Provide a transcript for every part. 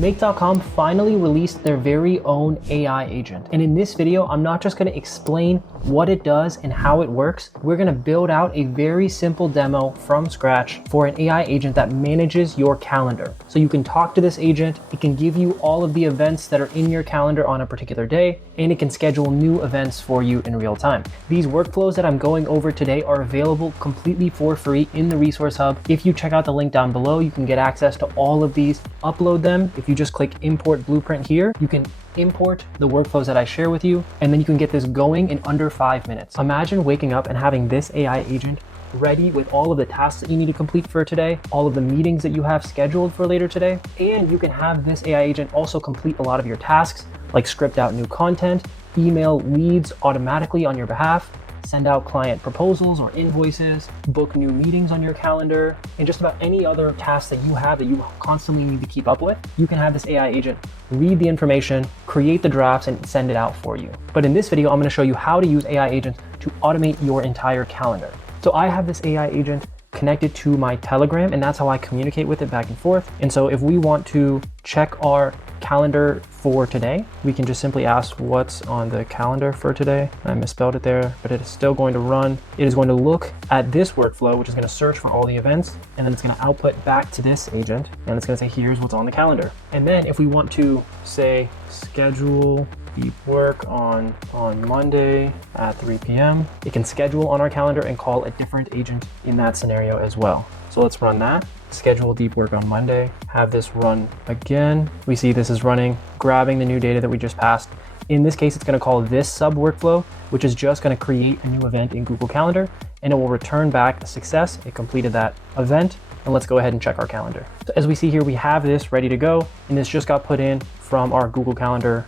Make.com finally released their very own AI agent. And in this video, I'm not just going to explain what it does and how it works. We're going to build out a very simple demo from scratch for an AI agent that manages your calendar. So you can talk to this agent, it can give you all of the events that are in your calendar on a particular day, and it can schedule new events for you in real time. These workflows that I'm going over today are available completely for free in the Resource Hub. If you check out the link down below, you can get access to all of these, upload them. If you just click import blueprint here, you can import the workflows that I share with you, and then you can get this going in under 5 minutes. Imagine waking up and having this AI agent ready with all of the tasks that you need to complete for today, all of the meetings that you have scheduled for later today, and you can have this AI agent also complete a lot of your tasks, like script out new content, email leads automatically on your behalf, send out client proposals or invoices, book new meetings on your calendar, and just about any other tasks that you have that you constantly need to keep up with. You can have this AI agent read the information, create the drafts, and send it out for you. But in this video, I'm going to show you how to use AI agents to automate your entire calendar. So I have this AI agent connected to my Telegram, and that's how I communicate with it back and forth. And so if we want to check our calendar for today, we can just simply ask what's on the calendar for today. I misspelled it there, but it is still going to run. It is going to look at this workflow, which is going to search for all the events, and then it's going to output back to this agent, and it's going to say, here's what's on the calendar. And then if we want to say, schedule deep work on Monday at 3 p.m., it can schedule on our calendar and call a different agent in that scenario as well. So let's run that. Schedule deep work on Monday, have this run again. We see this is running, grabbing the new data that we just passed. In this case, it's going to call this sub workflow, which is just going to create a new event in Google Calendar, and it will return back a success. It completed that event. And let's go ahead and check our calendar. So as we see here, we have this ready to go, and this just got put in from our Google Calendar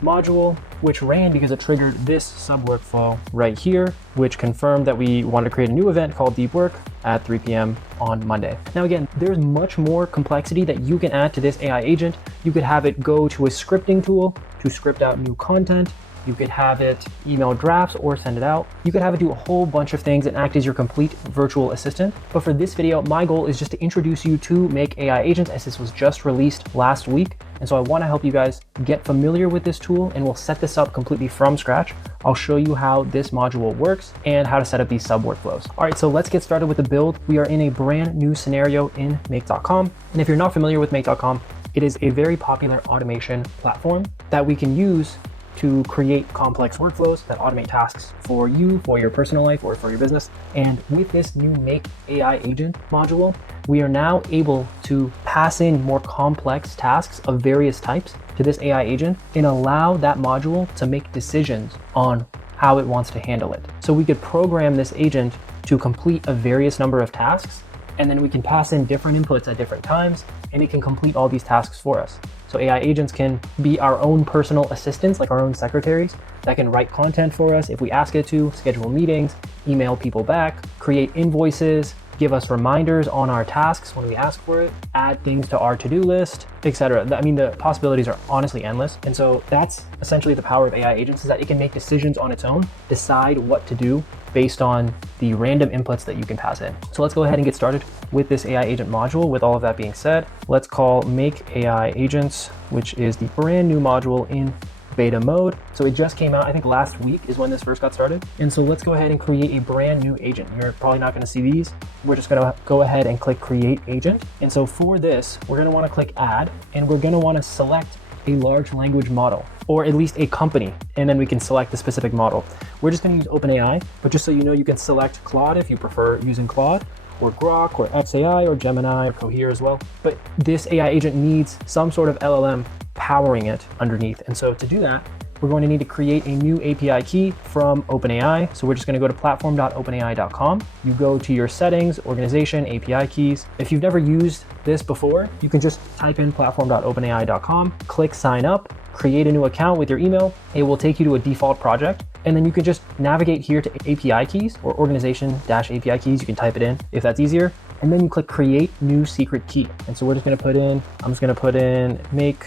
module, which ran because it triggered this sub workflow right here, which confirmed that we wanted to create a new event called Deep Work at 3 p.m. on Monday. Now again, there's much more complexity that you can add to this AI agent. You could have it go to a scripting tool to script out new content. You could have it email drafts or send it out. You could have it do a whole bunch of things and act as your complete virtual assistant. But for this video, my goal is just to introduce you to Make AI agents, as this was just released last week. And so I want to help you guys get familiar with this tool, and we'll set this up completely from scratch. I'll show you how this module works and how to set up these sub workflows. All right, so let's get started with the build. We are in a brand new scenario in Make.com. And if you're not familiar with Make.com, it is a very popular automation platform that we can use to create complex workflows that automate tasks for you, for your personal life, or for your business. And with this new Make AI agent module, we are now able to pass in more complex tasks of various types to this AI agent and allow that module to make decisions on how it wants to handle it. So we could program this agent to complete a various number of tasks, and then we can pass in different inputs at different times, and it can complete all these tasks for us. So AI agents can be our own personal assistants, like our own secretaries, that can write content for us if we ask it to, schedule meetings, email people back, create invoices, give us reminders on our tasks when we ask for it, add things to our to-do list, etc. I mean, the possibilities are honestly endless. And so that's essentially the power of AI agents, is that it can make decisions on its own, decide what to do based on the random inputs that you can pass in. So let's go ahead and get started with this AI agent module. With all of that being said, let's call Make AI Agents, which is the brand new module in beta mode. So it just came out, I think last week is when this first got started. And so let's go ahead and create a brand new agent. You're probably not going to see these. We're just going to go ahead and click Create Agent. And so for this, we're going to want to click Add, and we're going to want to select a large language model, or at least a company, and then we can select the specific model. We're just going to use OpenAI, but just so you know, you can select Claude if you prefer using Claude, or Grok, or XAI, or Gemini, or Cohere as well. But this AI agent needs some sort of LLM powering it underneath. And so to do that, we're going to need to create a new API key from OpenAI. So we're just going to go to platform.openai.com. You go to your settings, organization, API keys. If you've never used this before, you can just type in platform.openai.com, click sign up, create a new account with your email. It will take you to a default project. And then you can just navigate here to API keys or organization-API keys. You can type it in if that's easier. And then you click create new secret key. And so we're just going to I'm just going to put in make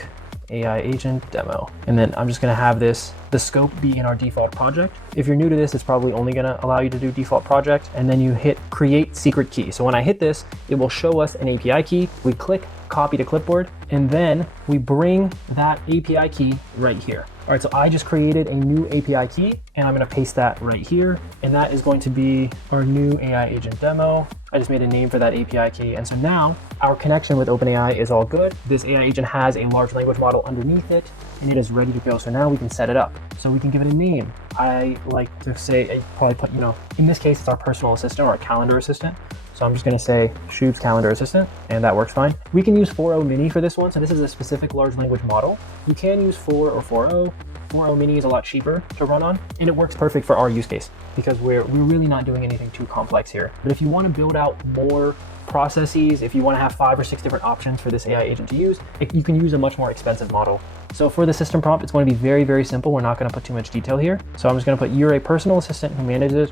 AI agent demo. And then I'm just going to have this the scope be in our default project. If you're new to this, it's probably only gonna allow you to do default project, and then you hit create secret key. So when I hit this, it will show us an API key. We click copy to clipboard, and then we bring that API key right here. All right, so I just created a new API key, and I'm gonna paste that right here, and that is going to be our new AI agent demo. I just made a name for that API key, and so now our connection with OpenAI is all good. This AI agent has a large language model underneath it, and it is ready to go. So now we can set it up. So we can give it a name. I like to say, I probably put, in this case, it's our personal assistant or our calendar assistant. So I'm just gonna say Shub's calendar assistant, and that works fine. We can use 4.0 mini for this one. So this is a specific large language model. You can use 4 or 4.0. 4.0 mini is a lot cheaper to run on, and it works perfect for our use case because we're really not doing anything too complex here. But if you want to build out more processes, if you want to have 5 or 6 different options for this AI agent to use, you can use a much more expensive model. So for the system prompt, it's going to be very, very simple. We're not going to put too much detail here. So I'm just going to put, you're a personal assistant who manages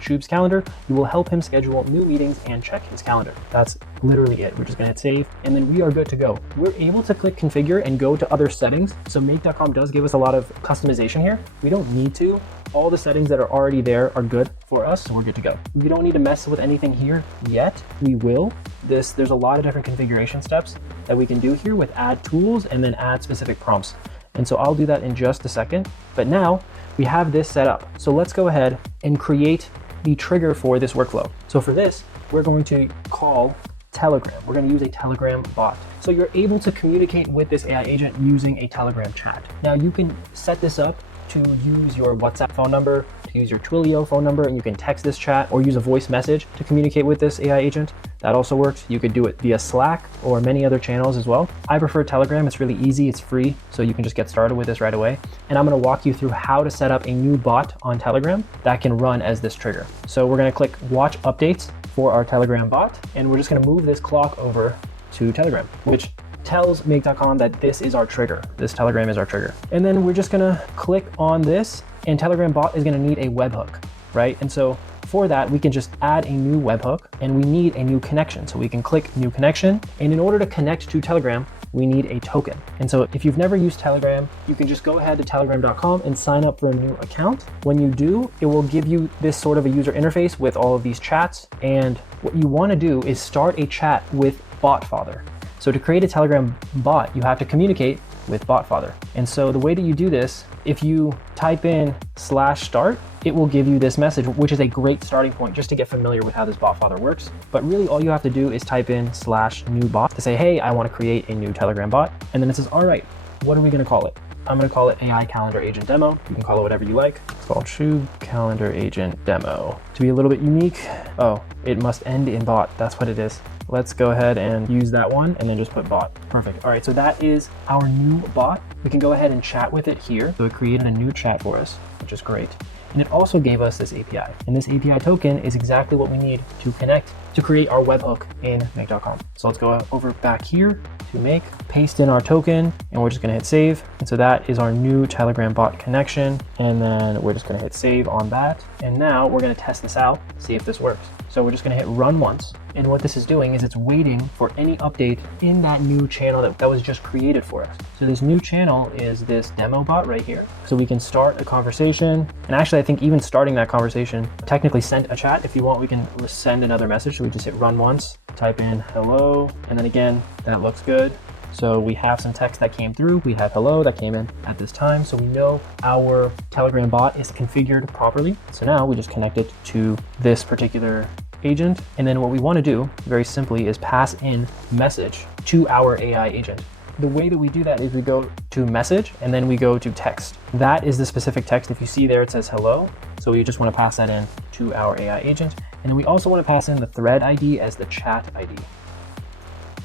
Shub's calendar. You will help him schedule new meetings and check his calendar. That's literally it. We're just going to hit save, and then we are good to go. We're able to click configure and go to other settings. So make.com does give us a lot of customization here. We don't need to. All the settings that are already there are good for us, so we're good to go. We don't need to mess with anything here yet. We will. There's a lot of different configuration steps that we can do here with add tools and then add specific prompts. And so I'll do that in just a second. But now we have this set up. So let's go ahead and create the trigger for this workflow. So for this, we're going to call Telegram. We're going to use a Telegram bot. So you're able to communicate with this AI agent using a Telegram chat. Now you can set this up to use your WhatsApp phone number, to use your Twilio phone number, and you can text this chat or use a voice message to communicate with this AI agent. That also works. You could do it via Slack or many other channels as well. I prefer Telegram. It's really easy. It's free. So you can just get started with this right away. And I'm going to walk you through how to set up a new bot on Telegram that can run as this trigger. So we're going to click watch updates for our Telegram bot. And we're just going to move this clock over to Telegram, which tells make.com that this is our trigger. This Telegram is our trigger. And then we're just gonna click on this, and Telegram bot is gonna need a webhook, right? And so for that, we can just add a new webhook, and we need a new connection. So we can click new connection. And in order to connect to Telegram, we need a token. And so if you've never used Telegram, you can just go ahead to telegram.com and sign up for a new account. When you do, it will give you this sort of a user interface with all of these chats. And what you wanna do is start a chat with BotFather. So to create a Telegram bot, you have to communicate with BotFather. And so the way that you do this, if you type in /start, it will give you this message, which is a great starting point just to get familiar with how this BotFather works. But really all you have to do is type in /new bot to say, hey, I want to create a new Telegram bot. And then it says, all right, what are we going to call it? I'm going to call it AI Calendar Agent Demo. You can call it whatever you like. It's called Shub Calendar Agent Demo. To be a little bit unique, oh, it must end in bot. That's what it is. Let's go ahead and use that one and then just put bot. Perfect. All right, so that is our new bot. We can go ahead and chat with it here. So it created a new chat for us, which is great. And it also gave us this API. And this API token is exactly what we need to connect to create our webhook in make.com. So let's go over back here to make, paste in our token, and we're just gonna hit save. And so that is our new Telegram bot connection. And then we're just gonna hit save on that. And now we're gonna test this out, see if this works. So we're just gonna hit run once. And what this is doing is it's waiting for any update in that new channel that was just created for us. So this new channel is this demo bot right here. So we can start a conversation. And actually, I think even starting that conversation technically sent a chat. If you want, we can send another message. So we just hit run once, type in hello. And then again, that looks good. So we have some text that came through. We have hello that came in at this time. So we know our Telegram bot is configured properly. So now we just connect it to this particular agent. And then what we want to do very simply is pass in message to our AI agent. The way that we do that is we go to message and then we go to text. That is the specific text. If you see there, it says hello. So we just want to pass that in to our AI agent. And then we also want to pass in the thread ID as the chat ID.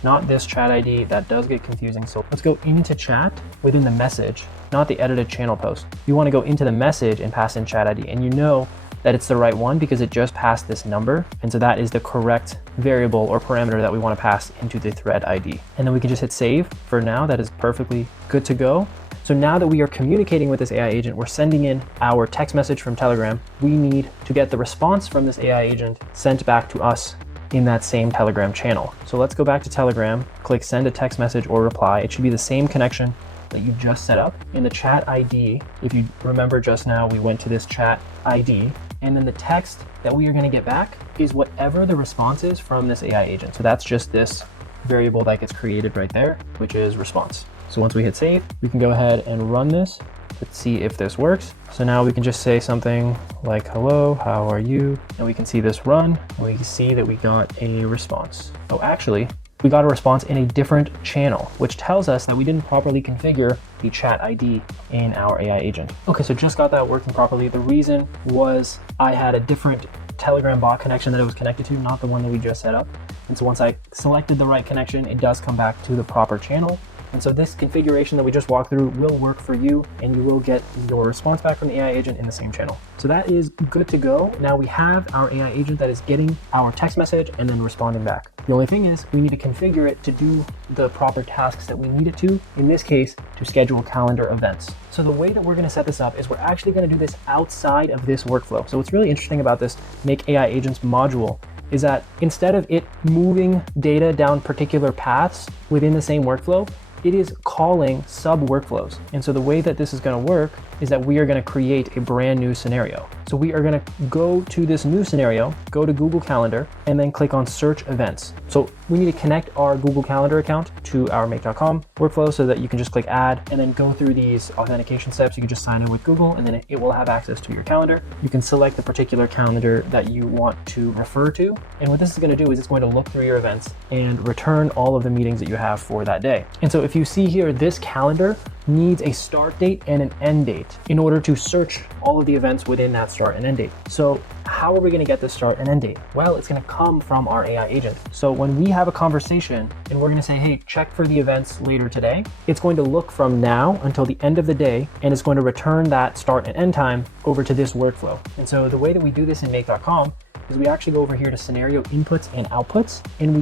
Not this chat ID, that does get confusing. So let's go into chat within the message, not the edited channel post. You want to go into the message and pass in chat ID. And you know that it's the right one because it just passed this number. And so that is the correct variable or parameter that we want to pass into the thread ID. And then we can just hit save. For now, that is perfectly good to go. So now that we are communicating with this AI agent, we're sending in our text message from Telegram. We need to get the response from this AI agent sent back to us in that same Telegram channel. So let's go back to Telegram, click send a text message or reply. It should be the same connection that you just set up. In the chat ID, if you remember just now, we went to this chat ID, and then the text that we are going to get back is whatever the response is from this AI agent. So that's just this variable that gets created right there, which is response. So once we hit save, we can go ahead and run this. Let's see if this works. So now we can just say something like, hello, how are you? And we can see this run, and we can see that we got a response. Oh, actually, we got a response in a different channel, which tells us that we didn't properly configure the chat ID in our AI agent. Okay, so just got that working properly. The reason was I had a different Telegram bot connection that it was connected to, not the one that we just set up. And so once I selected the right connection, it does come back to the proper channel. And so this configuration that we just walked through will work for you, and you will get your response back from the AI agent in the same channel. So that is good to go. Now we have our AI agent that is getting our text message and then responding back. The only thing is we need to configure it to do the proper tasks that we need it to, in this case, to schedule calendar events. So the way that we're gonna set this up is we're actually gonna do this outside of this workflow. So what's really interesting about this Make AI Agents module is that instead of it moving data down particular paths within the same workflow, it is calling sub workflows. And so the way that this is going to work is that we are going to create a brand new scenario. So we are going to go to this new scenario, go to Google Calendar, and then click on search events. So we need to connect our Google Calendar account to our make.com workflow so that you can just click add and then go through these authentication steps. You can just sign in with Google, and then it will have access to your calendar. You can select the particular calendar that you want to refer to. And what this is going to do is it's going to look through your events and return all of the meetings that you have for that day. And so if you see here, this calendar needs a start date and an end date in order to search all of the events within that start and end date. So how are we going to get this start and end date? Well, it's going to come from our AI agent. So when we have a conversation and we're going to say, hey, check for the events later today, it's going to look from now until the end of the day, and it's going to return that start and end time over to this workflow. And so the way that we do this in make.com is we actually go over here to scenario inputs and outputs, and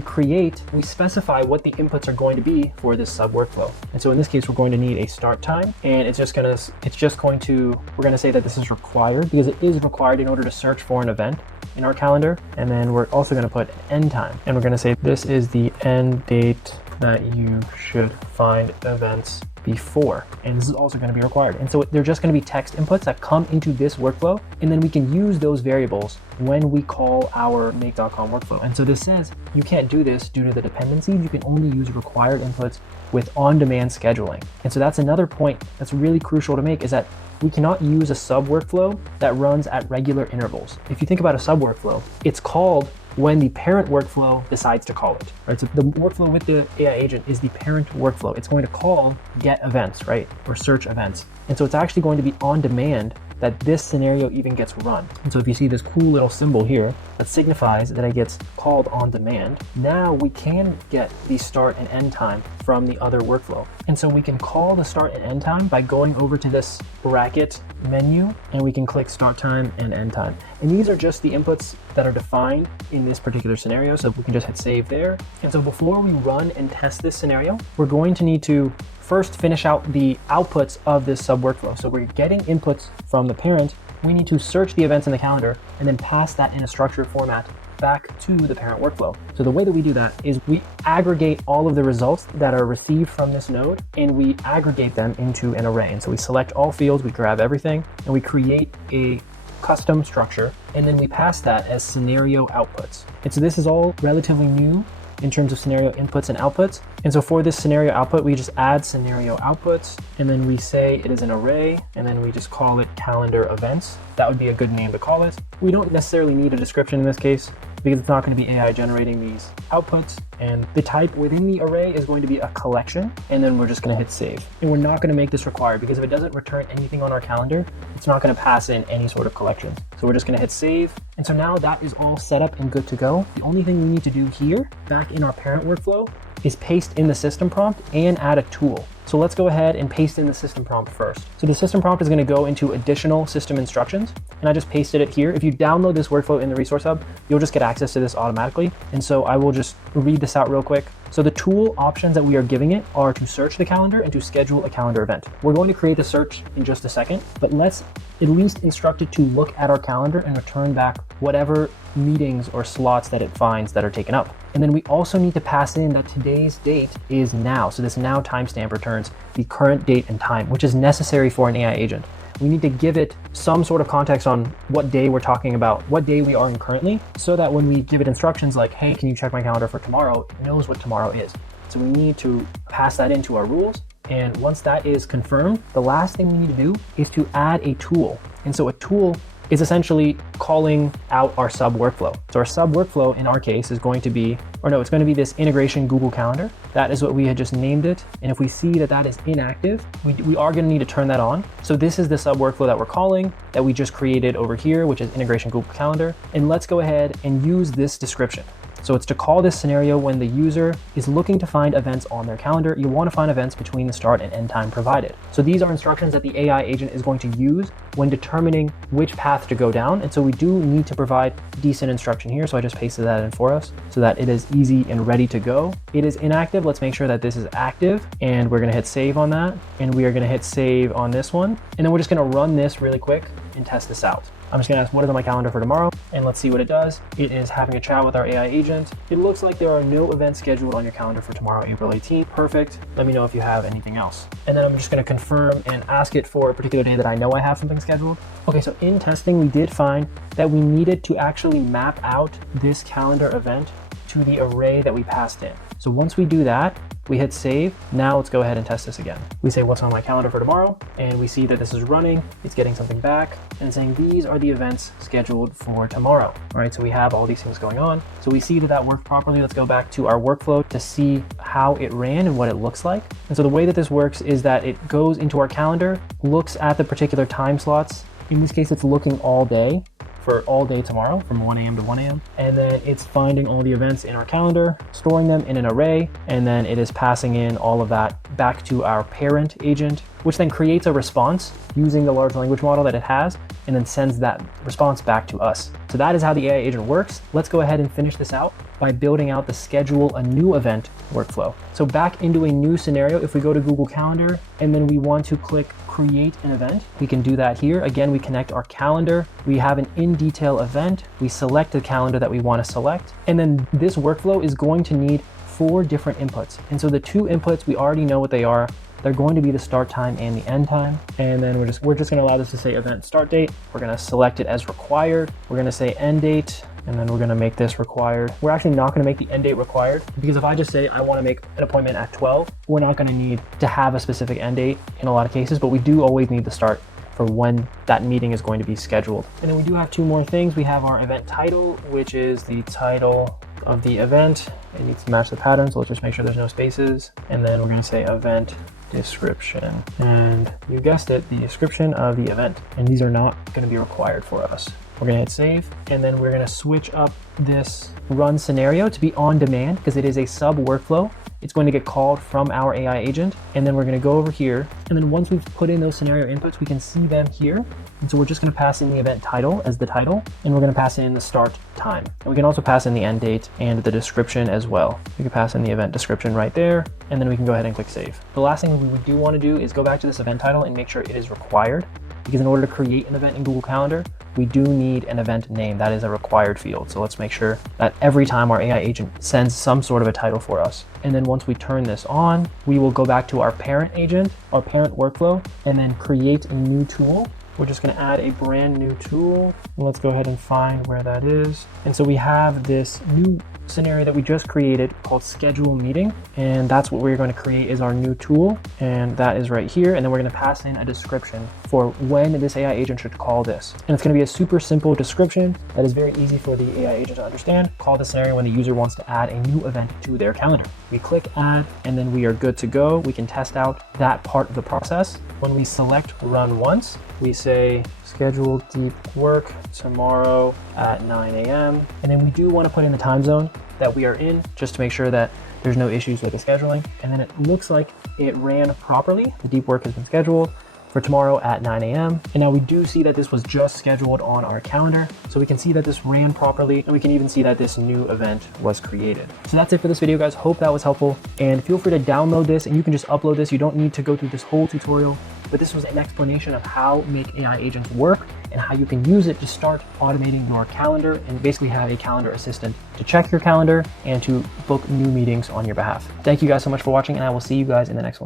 we specify what the inputs are going to be for this sub workflow. And so in this case, we're going to need a start time, and we're going to say that this is required because it is required in order to search for an event in our calendar. And then we're also going to put an end time, and we're going to say this is the end date that you should find events before, and this is also going to be required. And so they're just going to be text inputs that come into this workflow, and then we can use those variables when we call our make.com workflow. And so this says you can't do this due to the dependencies. You can only use required inputs with on-demand scheduling. And so that's another point that's really crucial to make, is that we cannot use a sub workflow that runs at regular intervals. If you think about a sub workflow, it's called when the parent workflow decides to call it, right? So the workflow with the AI agent is the parent workflow. It's going to call get events, right? Or search events. And so it's actually going to be on demand that this scenario even gets run. And so if you see this cool little symbol here that signifies that it gets called on demand, now we can get the start and end time from the other workflow. And so we can call the start and end time by going over to this bracket menu, and we can click start time and end time. And these are just the inputs that are defined in this particular scenario. So we can just hit save there. And so before we run and test this scenario, we're going to need to first finish out the outputs of this sub workflow. So we're getting inputs from the parent. We need to search the events in the calendar and then pass that in a structured format back to the parent workflow. So the way that we do that is we aggregate all of the results that are received from this node, and we aggregate them into an array. And so we select all fields, we grab everything, and we create a custom structure, and then we pass that as scenario outputs. And so this is all relatively new in terms of scenario inputs and outputs. And so for this scenario output, we just add scenario outputs, and then we say it is an array, and then we just call it calendar events. That would be a good name to call it. We don't necessarily need a description in this case because it's not going to be AI generating these outputs. And the type within the array is going to be a collection, and then we're just going to hit save. And we're not going to make this required because if it doesn't return anything on our calendar, it's not going to pass in any sort of collection. So we're just going to hit save. And so now that is all set up and good to go. The only thing we need to do here back in our parent workflow is paste in the system prompt and add a tool. So let's go ahead and paste in the system prompt first. So the system prompt is going to go into additional system instructions, and I just pasted it here. If you download this workflow in the resource hub, you'll just get access to this automatically. And so I will just read this out real quick. So the tool options that we are giving it are to search the calendar and to schedule a calendar event. We're going to create the search in just a second, but let's at least instruct it to look at our calendar and return back whatever meetings or slots that it finds that are taken up. And then we also need to pass in that today's date is now. So this now timestamp returns returns the current date and time, which is necessary for an AI agent. We need to give it some sort of context on what day we're talking about, what day we are in currently, so that when we give it instructions like, hey, can you check my calendar for tomorrow, it knows what tomorrow is. So we need to pass that into our rules. And once that is confirmed, the last thing we need to do is to add a tool. And so a tool is essentially calling out our sub workflow. So our sub workflow in our case is going to be, it's going to be this integration Google Calendar. That is what we had just named it. And if we see that that is inactive, we are going to need to turn that on. So this is the sub workflow that we're calling that we just created over here, which is integration Google Calendar. And let's go ahead and use this description. So it's to call this scenario when the user is looking to find events on their calendar. You want to find events between the start and end time provided. So these are instructions that the AI agent is going to use when determining which path to go down. And so we do need to provide decent instruction here. So I just pasted that in for us so that it is easy and ready to go. It is inactive. Let's make sure that this is active, and we're going to hit save on that. And we are going to hit save on this one. And then we're just going to run this really quick and test this out. I'm just gonna ask what is on my calendar for tomorrow, and let's see what it does. It is having a chat with our AI agent. It looks like there are no events scheduled on your calendar for tomorrow, April 18th. Perfect. Let me know if you have anything else. And then I'm just gonna confirm and ask it for a particular day that I know I have something scheduled. Okay, so in testing, we did find that we needed to actually map out this calendar event to the array that we passed in. So once we do that, we hit save. Now let's go ahead and test this again. We say what's on my calendar for tomorrow, and we see that this is running. It's getting something back and saying these are the events scheduled for tomorrow. All right, so we have all these things going on. So we see that that worked properly. Let's go back to our workflow to see how it ran and what it looks like. And so the way that this works is that it goes into our calendar, looks at the particular time slots. In this case, it's looking all day for all day tomorrow from 1 a.m. to 1 a.m. And then it's finding all the events in our calendar, storing them in an array, and then it is passing in all of that back to our parent agent, which then creates a response using the large language model that it has, and then sends that response back to us. So that is how the AI agent works. Let's go ahead and finish this out by building out the schedule a new event workflow. So back into a new scenario, if we go to Google Calendar and then we want to click create an event, we can do that here. Again, we connect our calendar. We have an in detail event. We select the calendar that we want to select. And then this workflow is going to need 4 different inputs. And so the 2 inputs, we already know what they are. They're going to be the start time and the end time. And then we're just going to allow this to say event start date. We're going to select it as required. We're going to say end date, and then we're going to make this required. We're actually not going to make the end date required, because if I just say I want to make an appointment at 12, we're not going to need to have a specific end date in a lot of cases, but we do always need the start for when that meeting is going to be scheduled. And then we do have 2 more things. We have our event title, which is the title of the event. It needs to match the pattern, so let's just make sure there's no spaces. And then we're going to say event description, and you guessed it, the description of the event. And these are not going to be required for us. We're going to hit save, and then we're going to switch up this run scenario to be on demand, because it is a sub workflow. It's going to get called from our AI agent, and then we're going to go over here, and then once we've put in those scenario inputs, we can see them here. And so we're just going to pass in the event title as the title, and we're going to pass in the start time. And we can also pass in the end date and the description as well. We can pass in the event description right there, and then we can go ahead and click save. The last thing we do want to do is go back to this event title and make sure it is required, because in order to create an event in Google Calendar, we do need an event name. That is a required field. So let's make sure that every time our AI agent sends some sort of a title for us. And then once we turn this on, we will go back to our parent agent, our parent workflow, and then create a new tool. We're just going to add a brand new tool, and let's go ahead and find where that is. And so we have this new scenario that we just created called schedule meeting, and that's what we're going to create is our new tool, and that is right here. And then we're going to pass in a description for when this AI agent should call this, and it's going to be a super simple description that is very easy for the AI agent to understand. Call the scenario when the user wants to add a new event to their calendar. We click add, and then we are good to go. We can test out that part of the process. When we select run once, we say schedule deep work tomorrow at 9 a.m. And then we do want to put in the time zone that we are in, just to make sure that there's no issues with the scheduling. And then it looks like it ran properly. The deep work has been scheduled for tomorrow at 9 a.m. And now we do see that this was just scheduled on our calendar. So we can see that this ran properly, and we can even see that this new event was created. So that's it for this video, guys. Hope that was helpful. And feel free to download this, and you can just upload this. You don't need to go through this whole tutorial, but this was an explanation of how make AI agents work and how you can use it to start automating your calendar and basically have a calendar assistant to check your calendar and to book new meetings on your behalf. Thank you guys so much for watching, and I will see you guys in the next one.